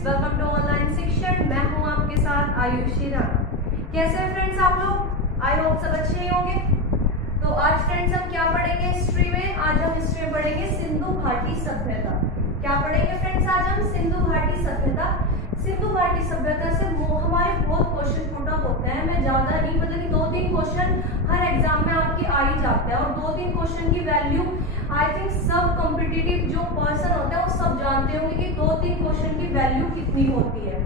Friends, welcome to online शिक्षण। मैं हूं आपके साथ आयुषी राणा। कैसे हैं फ्रेंड्स आप लोग? आई होप सब अच्छे ही होंगे। तो आज फ्रेंड्स हम क्या पढ़ेंगे हिस्ट्री में? आज हम हिस्ट्री में पढ़ेंगे सिंधु घाटी सभ्यता। क्या पढ़ेंगे फ्रेंड्स आज हम? सिंधु घाटी सभ्यता। सिंधु घाटी सभ्यता से हमारे बहुत क्वेश्चन पुट अप होते हैं। मैं ज्यादा नहीं, मतलब कि 2-3 क्वेश्चन हर एग्जाम में आपके आ ही जाते हैं और 2-3 क्वेश्चन की वैल्यू आई थिंक सब कॉम्पिटिटिव जो पर्सन होता है वो सब जानते होंगे कि 2-3 क्वेश्चन की वैल्यू कितनी होती है।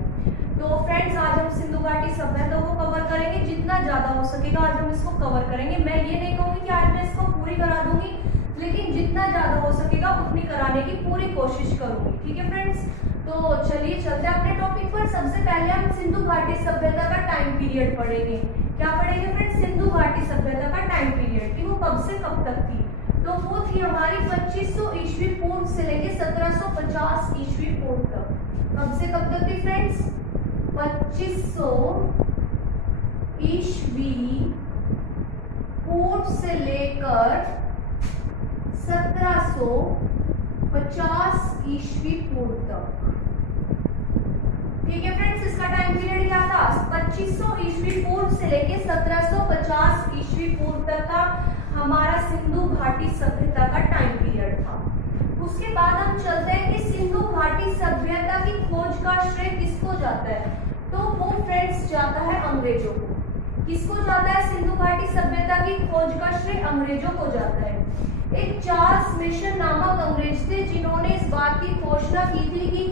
तो फ्रेंड्स आज हम सिंधु घाटी सभ्यता को कवर करेंगे, जितना ज्यादा हो सकेगा आज हम इसको कवर करेंगे। मैं ये नहीं कहूंगी कि आज मैं इसको पूरी करा दूंगी, लेकिन जितना ज्यादा हो सकेगा उतनी कराने की पूरी कोशिश करूंगी। ठीक है फ्रेंड्स, तो चलिए चलते हैं अपने टॉपिक पर। सबसे पहले हम सिंधु घाटी सभ्यता का टाइम पीरियड पढ़ेंगे। क्या पढ़ेंगे फ्रेंड्स? सिंधु घाटी सभ्यता का टाइम पीरियड कि वो कब से कब तक थी। तो वो थी हमारी 2500 ईस्वी पूर्व से लेके 1750 ईस्वी पूर्व तक। कब से कब तक थी फ्रेंड्स? 2500 ईस्वी पूर्व से लेकर 1750 ईस्वी पूर्व तक। ठीक है फ्रेंड्स, इसका टाइम पीरियड क्या था? 2500 ईस्वी पूर्व से लेके 1750 ईस्वी पूर्व तक का हमारा सिंधु घाटी सभ्यता का टाइम पीरियड था। उसके बाद हम चलते हैं कि सिंधु घाटी सभ्यता की खोज का श्रेय किसको जाता है? तो वो फ्रेंड्स जाता है अंग्रेजों को। किसको जाता है? सिंधु घाटी सभ्यता की खोज का श्रेय अंग्रेजों को जाता है। एक चार्ल्स मिशन नामक अंग्रेज थे जिन्होंने इस बात की घोषणा की थी कि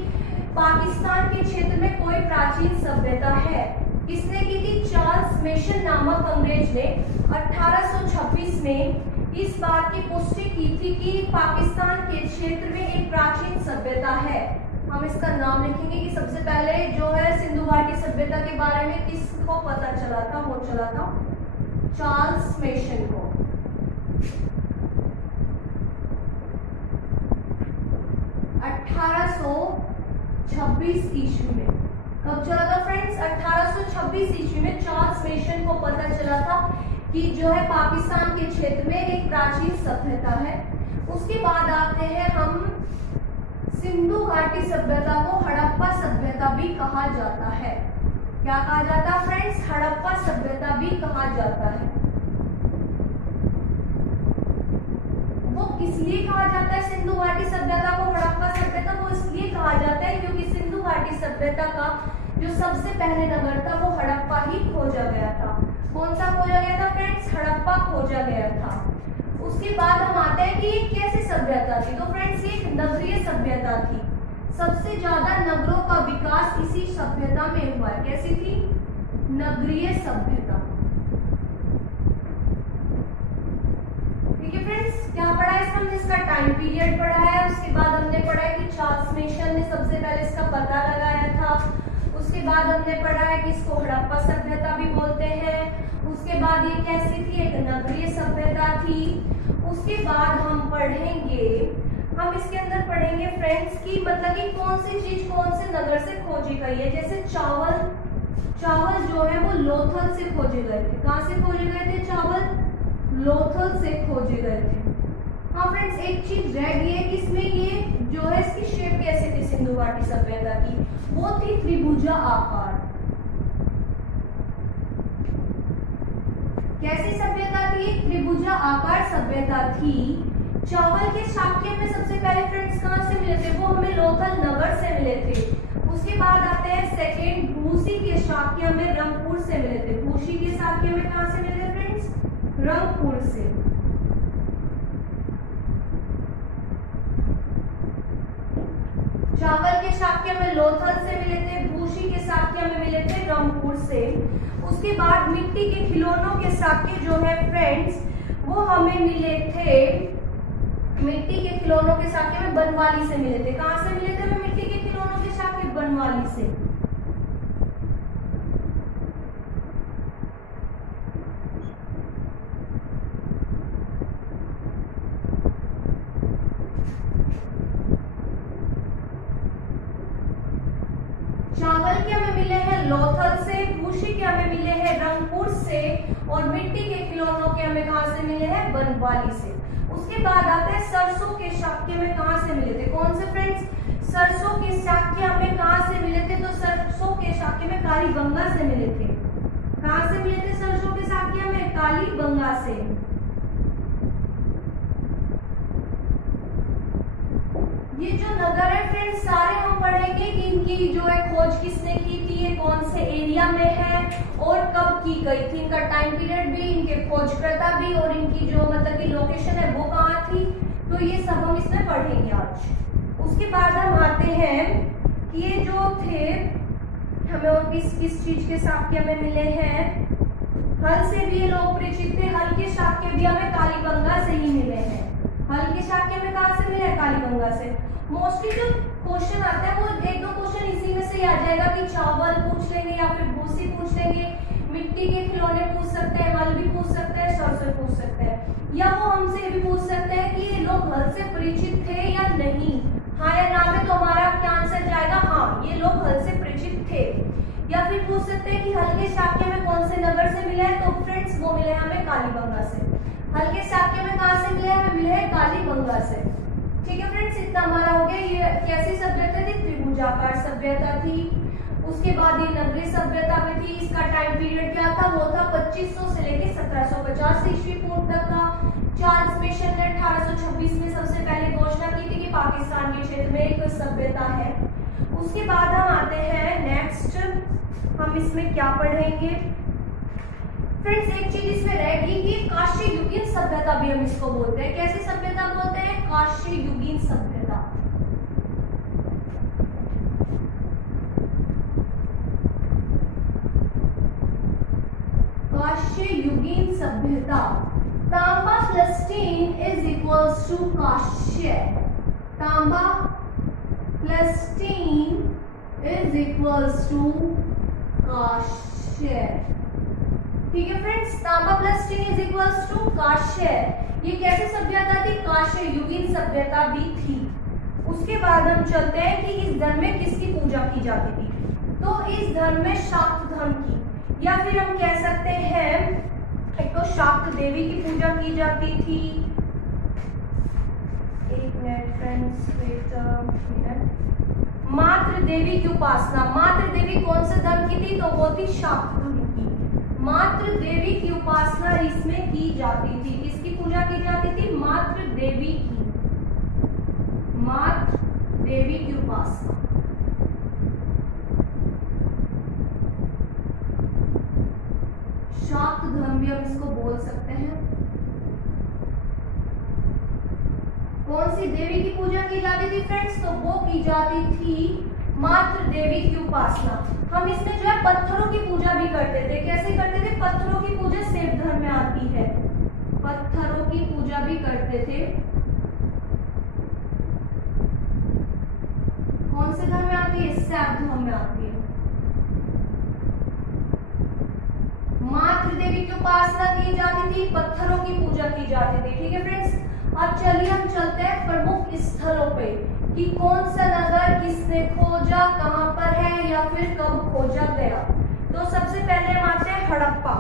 पाकिस्तान के क्षेत्र में कोई प्राचीन सभ्यता है। किसने की थी? चार्ल्स मिशन नामक अंग्रेज ने 1826 में इस बात की पुष्टि की थी कि पाकिस्तान के क्षेत्र में एक प्राचीन सभ्यता है। हम इसका नाम लिखेंगे कि सबसे पहले जो है सिंधु घाटी सभ्यता के बारे में किसको पता चला था? वो चला था चार्ल्स मिशन को। 1826 ईस्वी में। कब चला था फ्रेंड्स? 1826 ईस्वी में चार्ल्स मिशन को पता चला था कि जो है पाकिस्तान के क्षेत्र में एक प्राचीन सभ्यता है। उसके बाद आते हैं हम सिंधु घाटी सभ्यता को हड़प्पा सभ्यता भी कहा जाता है। क्या कहा जाता है फ्रेंड्स? हड़प्पा सभ्यता भी कहा जाता है। वो किस लिए कहा जाता है सिंधु घाटी सभ्यता को हड़प्पा सभ्यता? वो इसलिए कहा जाता है क्योंकि सिंधु घाटी सभ्यता का जो सबसे पहले नगर था वो हड़प्पा ही खोजा गया था। कौन सा खोजा गया था फ्रेंड्स? हड़प्पा खोजा गया था। उसके बाद हम आते हैं कि ये कैसी सभ्यता थी। तो फ्रेंड्स ये एक नगरीय सभ्यता थी। सबसे ज्यादा नगरों का विकास इसी सभ्यता में हुआ है। कैसी थी? नगरीय सभ्यता। ठीक है फ्रेंड्स, क्या पढ़ा है इसका? इसका टाइम पीरियड पढ़ा है। उसके बाद हमने पढ़ा है कि चार्ल्स मिशन ने सबसे पहले इसका पता लगाया था। उसके बाद हमने पढ़ा है कि इसको हड़प्पा सभ्यता भी बोलते हैं। उसके बाद ये कैसी थी? एक नगरीय सभ्यता थी। उसके बाद हम पढ़ेंगे, हम इसके अंदर पढ़ेंगे फ्रेंड्स की मतलब कि कौन सी चीज कौन से नगर से खोजी गई है। जैसे चावल जो है वो लोथल से खोजे गए थे। कहाँ से खोजे गए थे? चावल लोथल से खोजे गए थे। हाँ फ्रेंड्स, एक चीज रह गई है कि इसमें ये जो है इसकी शेप कैसे थी सिंधु घाटी सभ्यता की? वो थी त्रिभुजा आकार। कैसी सभ्यता थी? त्रिभुजा आकार सभ्यता थी। चावल के शाक्य में सबसे पहले फ्रेंड्स कहाँ से मिले थे? वो हमें लोथल नगर से मिले थे। उसके बाद आते हैं सेकेंड, भूसी के शाक्य में रंगपुर से मिले थे। भूसी के शाक्य में कहाँ से मिले थे फ्रेंड्स? रंगपुर से। चावल के शाक्य में लोथल से मिले थे। भूसी के शाक्य में मिले थे रंगपुर से। उसके बाद मिट्टी के खिलौनों के शाक्य जो है फ्रेंड्स वो हमें मिले थे, मिट्टी के खिलौनों के शाक्य में बनवाली से मिले थे। कहाँ से मिले थे हमें मिट्टी के खिलौनों के शाक्य? बनवाली से। चावल के हमें मिले हैं लोथल से, भूसी के हमें मिले हैं रंगपुर से और मिट्टी के खिलौनों के हमें कहां से मिले हैं? बनवाली से। उसके बाद आता है सरसों के शाक्य में कहां से मिले थे? कौन से फ्रेंड्स? सरसों के शाक्य हमें कहाँ से मिले थे? तो सरसों के शाक्य में कालीबंगा से मिले थे। कहाँ से मिले थे सरसों के शाक्य में? कालीबंगा से। ये जो नगर है फ्रेंड्स सारे हम पढ़ेंगे कि इनकी जो है खोज किसने की थी, ये कौन से एरिया में है और कब की गई थी, इनका टाइम पीरियड भी, इनके खोजकर्ता भी और इनकी जो मतलब की लोकेशन है वो कहाँ थी। तो ये सब हम इसमें पढ़ेंगे आज। उसके बाद हम आते हैं कि ये जो थे हमें और किस चीज के शाक्य में मिले हैं? हल से भी ये लोग परिचित थे। हल के शाक्य भी हमें कालीबंगा से ही मिले हैं। हल के शाक्य में कहाँ से मिले? कालीबंगा से। मोस्टली जो क्वेश्चन आता है वो एक दो क्वेश्चन इसी में से ही आ जाएगा कि चावल पूछ लेंगे या फिर भूसी पूछ लेंगे, मिट्टी के खिलौने पूछ सकते हैं, हल भी पूछ सकते हैं, सरसों पूछ सकते हैं, या वो हमसे भी पूछ सकते हैं कि ये लोग हल से परिचित थे या नहीं। हाँ या ना में तो हमारा क्या आंसर जाएगा? हाँ, ये लोग हल से परिचित थे। या फिर पूछ सकते हैं कि हल के शाक्य में कौन से नगर से मिले हैं? तो फ्रेंड्स वो मिले हमें कालीबंगा से। हल के शाक्य में कहाँ से मिले? हमें मिले हैं कालीबंगा से। ठीक है फ्रेंड्स, इतना हमारा हो गया। ये कैसी सभ्यता थी? त्रिभुजाकार सभ्यता थी। उसके बाद ये नगरीय सभ्यता में थी। इसका टाइम पीरियड क्या था? वो था 2500 से लेके 1750 ईस्वी पूर्व तक का। चार्ल्स मिशन ने 1826 में सबसे पहले घोषणा की थी कि पाकिस्तान के क्षेत्र में एक सभ्यता है। उसके बाद हम आते हैं नेक्स्ट, हम इसमें क्या पढ़ेंगे फ्रेंड्स? एक चीज इसमें रहेगी कि कांस्ययुगीन सभ्यता भी हम इसको बोलते हैं। कैसी सभ्यता बोलते हैं? कांस्ययुगीन सभ्यता। कांस्ययुगीन सभ्यता। तांबा plus tin is equals to कांस्य। तांबा plus tin is equals to कांस्य। ठीक है फ्रेंड्स, तांबा plus tin is equals to कांस्य। ये कैसे सभ्यता थी? कांस्ययुगीन सभ्यता भी थी। उसके बाद हम चलते हैं कि इस धर्म में किसकी पूजा की जाती थी? तो इस धर्म में शाक्त धर्म की, या फिर हम कह सकते हैं एक तो शाक्त देवी की पूजा की जाती थी। एक minute friends, wait a minute. मातृ देवी की उपासना। मातृ देवी कौन से धर्म की थी? तो वो थी शाक्त धर्म की। मातृ देवी की उपासना इसमें की जाती थी। किसकी पूजा की जाती थी? मातृ देवी की। मातृ देवी की उपासना। शाक्त धर्म भी हम इसको बोल सकते हैं। कौन सी देवी की पूजा की जाती थी फ्रेंड्स? तो वो की जाती थी मातृ देवी की उपासना। हम इसमें जो है पत्थरों की पूजा भी करते थे। कैसे करते थे? पत्थरों की पूजा शैव धर्म में आती है। पत्थरों की पूजा भी करते थे। कौन से धर्म में आती है? शैव धर्म में आती है। मातृ देवी की उपासना की जाती थी, पत्थरों की पूजा की जाती थी। ठीक है फ्रेंड्स, अब चलिए हम चलते हैं प्रमुख स्थलों पे कि कौन सा नगर किसने खोजा, कहां पर है या फिर कब खोजा गया। तो सबसे पहले हम आते हैं हड़प्पा,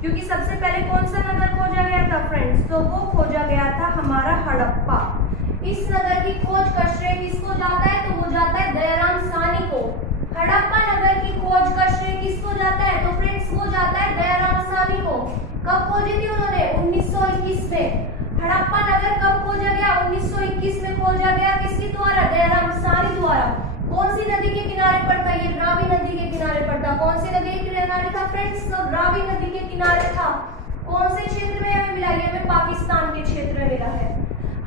क्योंकि सबसे पहले कौन सा नगर खोजा गया था फ्रेंड्स? तो वो खोजा गया था हमारा हड़प्पा। इस नगर की खोज का श्रेय किसको जाता है? तो वो जाता है दयाराम साहनी को। हड़प्पा नगर की खोज का श्रेय किसको जाता है? तो फ्रेंड्स वो जाता है दयाराम साहनी को। कब खोजी थी उन्होंने? 1921 में। हड़प्पा नगर कब खोजा गया? 1921 में खोजा गया। किसके द्वारा? दयाराम साहनी द्वारा। कौन सी नदी के किनारे पर था? ये रावी नदी के किनारे पर था। कौन सी नदी के किनारे था फ्रेंड्स? तो रावी नदी के किनारे था। कौन से क्षेत्र में हमें मिला? ये हमें पाकिस्तान के क्षेत्र में मिला है।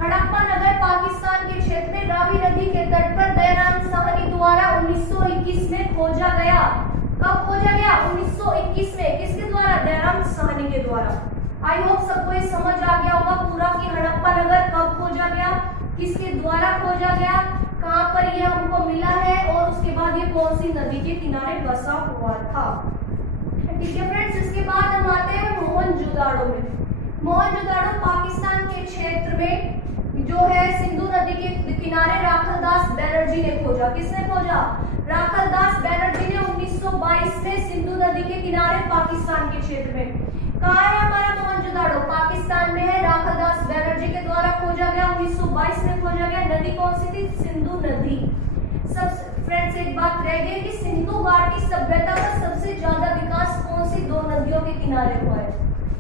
हड़प्पा नगर पाकिस्तान के क्षेत्र में रावी नदी के तट पर दयाराम साहनी द्वारा 1921 में खोजा गया। कब खोजा गया? 1921 में। किसके द्वारा? दयाराम साहनी के द्वारा। आई होप सबको ये समझ आ गया होगा पूरा कि हड़प्पा नगर कब खोजा गया, किसके द्वारा खोजा गया, कहां पर ये हमको मिला है और उसके बाद ये कौन सी नदी के किनारे बसा हुआ था। ठीक है फ्रेंड्स, इसके बाद हम आते हैं मोहनजोदाड़ो में। मोहनजोदाड़ो पाकिस्तान के क्षेत्र में जो है सिंधु नदी के किनारे राखलदास बैनर्जी ने खोजा। किसने खोजा? राखलदास बैनर्जी ने 1922 में सिंधु नदी के किनारे पाकिस्तान के क्षेत्र में। कहाँ है हमारा मोहनजोदाड़ो? पाकिस्तान में है। राखलदास बैनर्जी के द्वारा खोजा गया, 1922 में खोजा गया। नदी कौन सी थी? सिंधु नदी। सब फ्रेंड्स एक बात रह गई कि सिंधु घाटी सभ्यता का सबसे ज्यादा विकास कौन सी दो नदियों के किनारे हुआ है?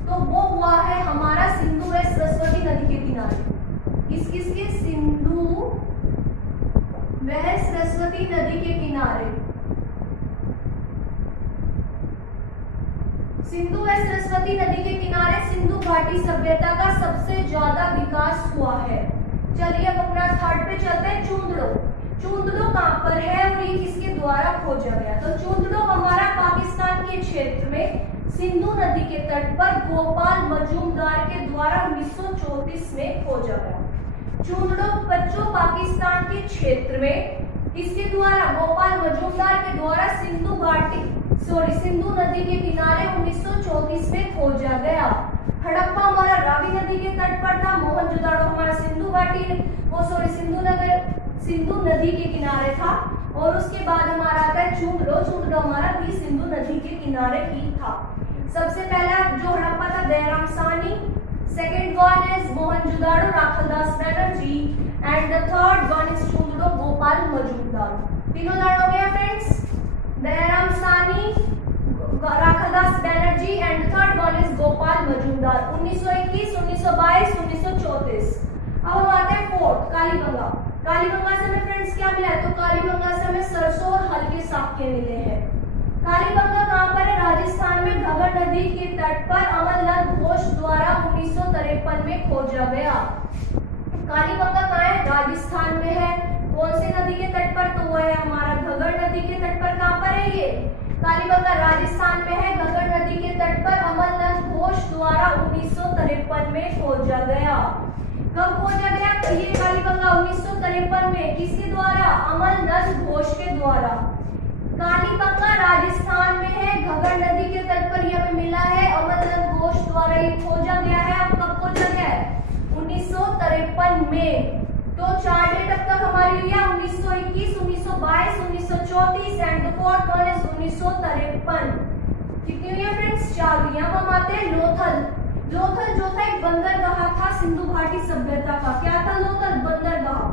तो वो हुआ है हमारा सिंधु व सरस्वती नदी के किनारे। किसके? सिंधु व सरस्वती नदी के किनारे। सिंधु व सरस्वती नदी के किनारे सिंधु घाटी सभ्यता का सबसे ज्यादा विकास हुआ है। चलिए अब अपना थर्ड पे चलते हैं। चूंदड़ो। चूंदड़ो कहाँ पर है और ये किसके द्वारा खोजा गया? तो चूंदड़ो हमारा पाकिस्तान के क्षेत्र में सिंधु नदी के तट पर गोपाल मजूमदार के द्वारा 1934 में खोजा गया। चूंदड़ो बच्चों पाकिस्तान के क्षेत्र में किसके द्वारा? गोपाल मजूमदार के द्वारा सिंधु नदी के किनारे 1934 में खोजा गया। हड़प्पा हमारा रावी नदी के तट पर था। मोहनजोदाड़ो हमारा सिंधु नदी के किनारे था। और उसके बाद हमारा आता है चूंदड़ो। चूंदड़ो हमारा भी सिंधु नदी के किनारे ही था। सबसे पहला जो हड़प्पा था Dayaram Sahni, second one is Mohenjodaro Rakhaldas Banerjee and the third one is Chanhudaro Gopal Majumdar. तीनों नाम हो गया friends, Dayaram Sahni, Rakhaldas Banerjee and third one is Gopal Majumdar. 1921, 1922, 1934। अब हम आते हैं फोर्थ कालीबंगा। कालीबंगा से हमें फ्रेंड्स क्या मिला है? तो कालीबंगा से हमें सरसों और हल्के साक्ष्य मिले हैं। कालीबंगा कहाँ पर है? राजस्थान में घगर नदी के तट पर अमरलाल घोष द्वारा 1953 में खोजा गया। कालीबंगा कहाँ है? राजस्थान में है। कौन सी नदी के तट पर? तो वो है हमारा घगर नदी के तट पर। कहाँ पर है ये? कालीबंगा राजस्थान में है, घगर नदी के तट पर अमरलाल घोष द्वारा 1953 में खोजा गया। कब खोजा गया? तो ये कालीबंगा 1953 में किसके द्वारा? अमरलाल घोष के द्वारा। कालीबंगा राजस्थान में है, घगर नदी के तट पर यह मिला है, अमरलाल घोष द्वारा ये खोजा गया है। अब कब खोजा गया है? 1953 में। तो 4 डेट अब तक हमारी हुई है 1921, 1922, 1934 एंड फोर्थ वन इज 1953। कितनी हुई है फ्रेंड्स? 4 हुई। अब हम आते हैं लोथल। लोथल जो था एक बंदरगाह था सिंधु घाटी सभ्यता का। क्या था लोथल? बंदरगाह।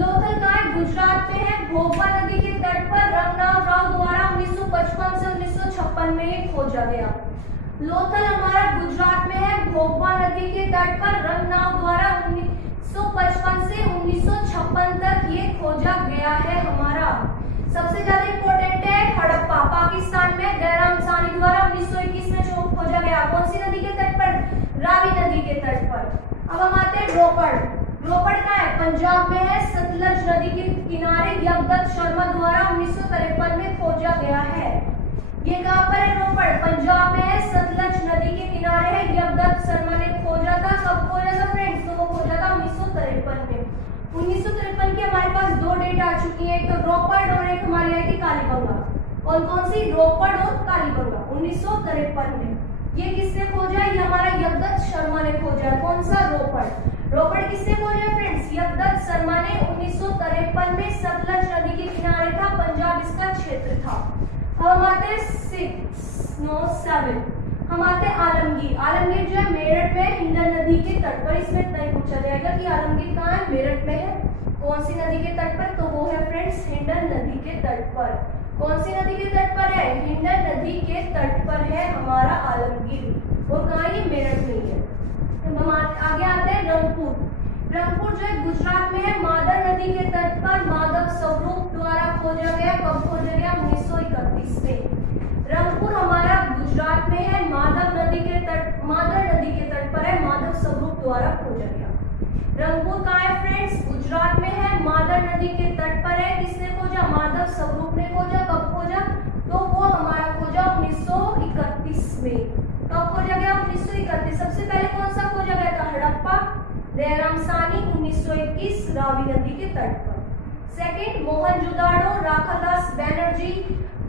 लोथल कहाँ है? गुजरात में है, भोपा नदी के तट पर रंगनाथ राव द्वारा 1955 से 1956 में खोजा गया। लोथल हमारा गुजरात में है, भोपा नदी के तट पर रंगनाथ द्वारा 1955 से 1956 तक ये खोजा गया है हमारा। सबसे ज्यादा इंपॉर्टेंट है हड़प्पा, पाकिस्तान में दयाराम साहनी द्वारा 1921 में खोजा गया। कौन सी नदी के तट पर? रावी नदी के तट पर। अब हम आते हैं रोपड़। रोपड़ कहाँ है? पंजाब में है, सतलज नदी के किनारे जगदत्त शर्मा द्वारा 1953 में खोजा गया है। ये कहाँ पर है? रोपड़ पंजाब में है, सतलज नदी के किनारे है, जगदत्त शर्मा ने खोजा था। कब खोजा था फ्रेंड्स? तो वो खोजा था 1953 में। 1953 की हमारे पास 2 डेट आ चुकी है, एक तो रोपड़ और एक हमारी आई थी कालीबंगा। कौन सी? रोपड़ और कालीबंगा 1953 में। ये किसने खोजा? ये हमारा जगदत्त शर्मा ने खोजा। कौन सा? रोपड़। रोपड़ किसने खोजा फ्रेंड्स? जगदत्त शर्मा ने 1953 में सतलज नदी के किनारे था, पंजाब इसका क्षेत्र था। हम आते हैं 7। हम आते हैं आलमगीर। आलमगीर जो है मेरठ में, हिंडन नदी के तट पर। इसमें नहीं पूछा जाएगा कि आलमगीर कहाँ है? मेरठ में है। कौन सी नदी के तट पर? तो वो है फ्रेंड्स हिंडन नदी के तट पर। कौन सी नदी के तट पर है? हिंडन नदी के तट पर है हमारा आलमगीर। और कहाँ? ये मेरठ में ही है। हम आगे आते हैं रंगपुर। रंगपुर जो है गुजरात में है, मादर नदी के तट पर माधव स्वरूप द्वारा खोजा गया। कब खोजा गया? 1931 में। रंगपुर हमारा गुजरात में है, मादर नदी के तट पर है, माधव स्वरूप द्वारा खोजा गया। रंगपुर कहाँ है फ्रेंड्स? गुजरात में है, मादर नदी के तट पर है। किसने खोजा? माधव स्वरूप ने खोजा। कब खोजा? तो वो हमारा खोजा 1931 में। कब खोजा गया? 1931। सबसे पहले कौन सा खोजा गया था? हड़प्पा, दयाराम साहनी 1921 रावी नदी के तट पर। सेकंड मोहनजोदाड़ो राखालदास बैनर्जी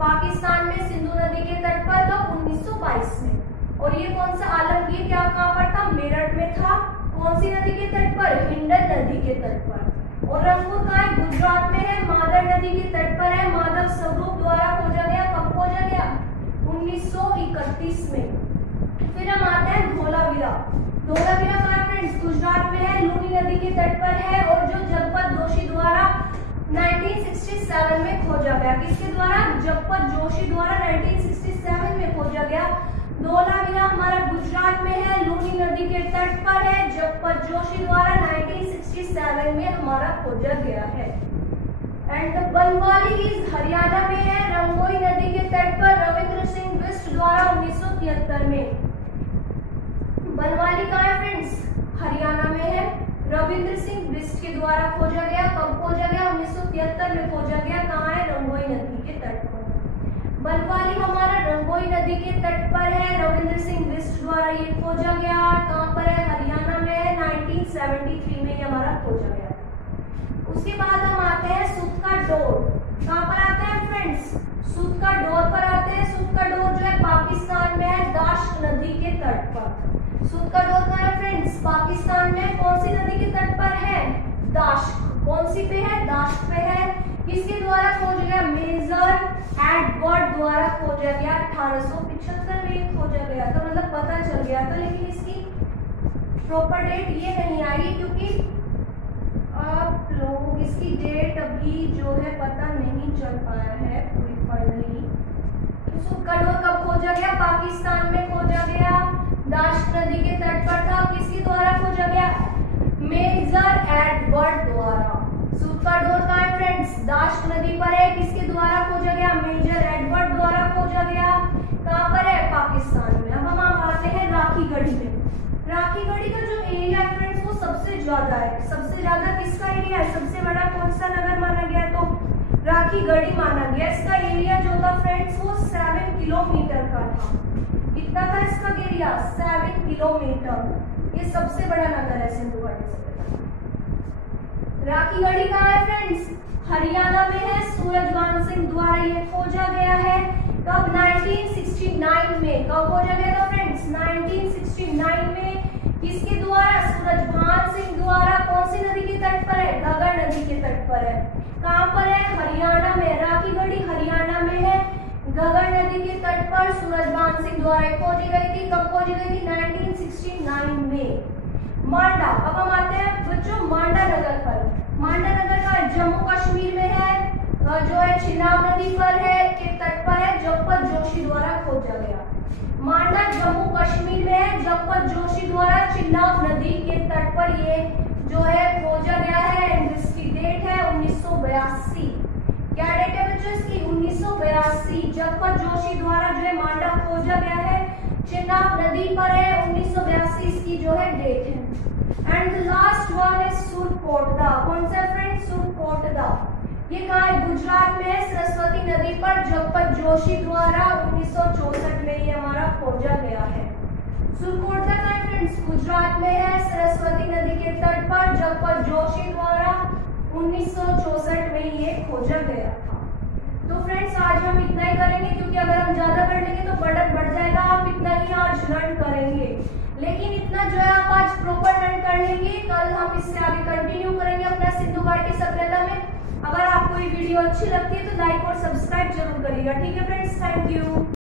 पाकिस्तान में सिंधु नदी के तट पर। कब? 1922 में। और ये कौन सा? आलमगीर क्या कहाँ पर था? मेरठ में था। कौन सी नदी के तट पर? हिंडन नदी के तट पर। और रंगपुर कहाँ है? गुजरात में है, मादर नदी के तट पर है, माधव स्वरूप द्वारा खोजा गया। कब खोजा गया? 1931 में। फिर हम आते हैं धोलावीरा। धोलावीरा कहाँ है फ्रेंड्स? गुजरात में है, लूनी लूनी नदी के तट पर है और जो जगपत जोशी द्वारा 1967 में खोजा गया। किसके द्वारा? जगपत जोशी द्वारा 1967 में खोजा गया। धोलावीरा हमारा गुजरात में है, लूनी नदी के तट पर है, जगपत जोशी द्वारा 1967 में हमारा खोजा गया है। एंड बनवाली इज हरियाणा में है, रंगोई नदी के तट पर रविंद्र सिंह बिष्ट द्वारा 1973 में। बनवाली कहाँ है फ्रेंड्स? हरियाणा में है, रविंद्र सिंह बिष्ट के द्वारा खोजा गया। कब खोजा गया? 1973 में खोजा गया। कहाँ है? रंगोई नदी के तट पर। बनवाली हमारा रंगोई नदी के तट पर है, रविंद्र सिंह बिष्ट द्वारा ये खोजा गया। कहाँ पर है? हरियाणा में है, 1973 में ये हमारा खोजा गया। उसके बाद हम आते हैं सूत का डोर। कहाँ पर आते हैं फ्रेंड्स? सूत का डोर पर आते हैं। सूत का डोर जो है पाकिस्तान में है, दाश्त नदी के तट पर। सूत का डोर कहाँ है फ्रेंड्स? पाकिस्तान में। कौन सी नदी के तट पर है? दाश्त। कौन सी पे है? दाश्त पे है। किसके द्वारा खोजा गया? मेजर एडवर्ड द्वारा खोजा गया। 1875 में खोजा गया था, मतलब पता चल गया था, लेकिन इसकी प्रॉपर डेट ये नहीं आई क्योंकि आप लोग इसकी डेट अभी जो है पता नहीं चल पाया है पूरी फाइनली। सूत का डोर कब खोजा गया? पाकिस्तान में खोजा गया, दाश्त नदी के तट पर था। किसके द्वारा खोजा गया? मेजर एडवर्ड द्वारा। सूत का डोर कहाँ है फ्रेंड्स? दाश्त नदी पर है। किसके द्वारा खोजा गया? मेजर एडवर्ड द्वारा खोजा गया। कहाँ पर है? पाकिस्तान में। अब हम आते हैं राखी गढ़ी में। राखी गढ़ी का जो एरिया है फ्रेंड्स वो सबसे ज्यादा है। सबसे ज्यादा किसका एरिया है? सबसे बड़ा कौन सा नगर माना गया? तो राखी गढ़ी माना गया। इसका एरिया जो था फ्रेंड्स वो 7 किलोमीटर का था। कितना था इसका एरिया? 7 किलोमीटर। ये सबसे बड़ा नगर है सिंधु घाटी से। राखी गढ़ी कहाँ है फ्रेंड्स? हरियाणा में है, सूरजभान सिंह द्वारा ये खोजा गया है। कब? 1969 में। कब खोजा गया था फ्रेंड्स? 1969 में। किसके द्वारा? सूरजभान सिंह द्वारा। कौन सी नदी के तट पर है? घग्गर नदी के तट पर है। कहाँ पर है? हरियाणा में। राखी गढ़ी हरियाणा में है, घग्गर नदी के तट पर सूरजभान सिंह द्वारा खोजी गई थी। कब खोजी गई थी? 1969 में। मांडा। अब हम आते हैं बच्चों मांडा नगर पर। मांडा नगर का जम्मू कश्मीर में है, जो है चिनाब नदी पर है, के तट पर है, जगपत जोशी द्वारा खोजा गया। मांडा जम्मू कश्मीर में है, जगपत जोशी द्वारा चिनाब नदी के तट पर ये जो है खोजा गया है। एंड इसकी डेट है 1982। क्या डेट है बच्चों इसकी? 1982। जगपत जोशी द्वारा जो है मांडा खोजा गया है, चिनाब नदी पर है, 1982 इसकी जो है डेट है। एंड लास्ट वन है सुरकोटदा। कौन सा फ्रेंड? सुरकोटदा। ये कहाँ है? गुजरात में है, सरस्वती नदी पर, जगपत जोशी द्वारा 1964 में ये हमारा खोजा गया है। सुरकोटदा कहाँ है फ्रेंड्स? गुजरात में है, सरस्वती नदी के तट पर, जगपत जोशी द्वारा 1964 में ये खोजा गया था। तो फ्रेंड्स आज हम इतना ही करेंगे क्योंकि अगर हम ज्यादा कर लेंगे तो बर्डन बढ़ जाएगा। आप इतना ही आज लर्न करेंगे, लेकिन इतना जो है आप आज प्रॉपर लर्न कर लेंगे। कल हम इससे आगे कंटिन्यू करेंगे अपना सिंधु घाटी सभ्यता में। अगर आपको ये वीडियो अच्छी लगती है तो लाइक और सब्सक्राइब जरूर करिएगा। ठीक है फ्रेंड्स, थैंक यू।